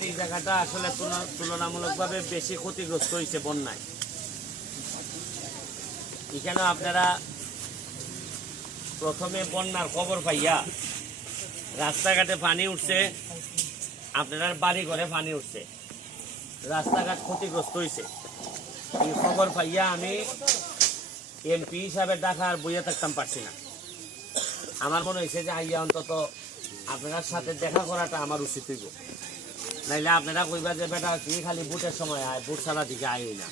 এই জায়গাটা আসলে তুলনামূলকভাবে বেশি ক্ষতিগ্রস্ত হয়েছে বন্যায়। এখানে আপনারা প্রথমে বন্যার খবর পাইয়া রাস্তাঘাটে পানি উঠছে, আপনার বাড়ি ঘরে পানি উঠছে, রাস্তাঘাট ক্ষতিগ্রস্ত হয়েছে। এই খবর পাইয়া আমি এমপি হিসাবে ঢাকার বইয়া থাকতাম পারছি না। আমার মনে হয়েছে যে আইয়া অন্তত আপনার সাথে দেখা করাটা আমার উচিত হইব, নাইলে আপনারা কইবা যে বেটা কি খালি ভোটের সময় আয়, ভোট ছাড়া দিকে আয় না।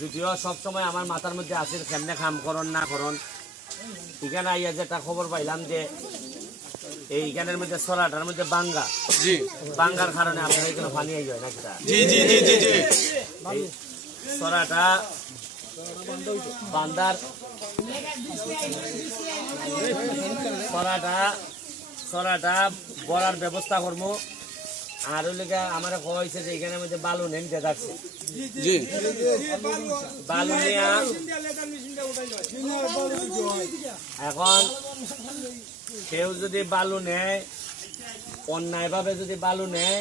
যদিও সবসময় আমার মাথার মধ্যে আছে কেমনে কাম করন না করন। এখানে আইয়া যেটা খবর পাইলাম যে এইখানের মধ্যে সরাটার মধ্যে বাঙ্গার কারণে আপনারা এখানে পানি আই হয় নাকি? সরাটা বান্দার সরাটা বড়ার ব্যবস্থা করবো। আর ওই লেগে আমার হয়েছে যে এখানের মধ্যে বালু নেন যে যাচ্ছে, বালু নেয়া এখন কেউ যদি বালু নেয়, অন্যায় ভাবে যদি বালু নেয়,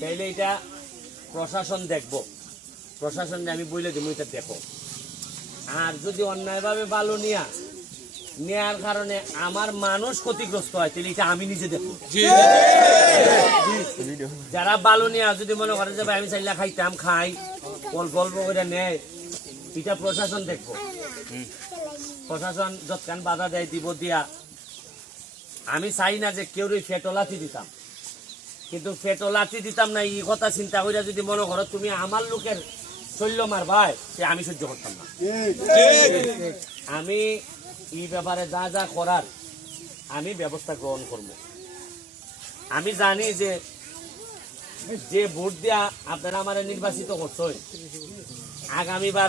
তাইলে এটা প্রশাসন দেখবো, প্রশাসন আমি বলে দিব এটা দেখো। আর যদি অন্যায় ভাবে বালু নেয়ার কারণে আমার মানুষ ক্ষতিগ্রস্ত হয়, তাহলে এটা আমি নিজে দেখবো। যারা বালু নেয়া যদি মনে করে যে আমি চাইলে খাইতাম খাই, অল্প অল্প করে নেয়, এটা প্রশাসন দেখবো। প্রশাসন যৎকান বাধা দেয় দিব দিয়া। আমি চাই না যে কেউ ফেটো লাথি দিতাম, কিন্তু ফেটো লাথি দিতাম না এই কথা চিন্তা করে যদি মনে করো তুমি আমার লোকের শৈল্য মার ভাই, সে আমি সহ্য করতাম না। আমি এই ব্যাপারে যা যা করার আমি ব্যবস্থা গ্রহণ করব। আমি জানি যে ভোট দেয়া আপনারা আমার নির্বাচিত করছেন, আগামীবার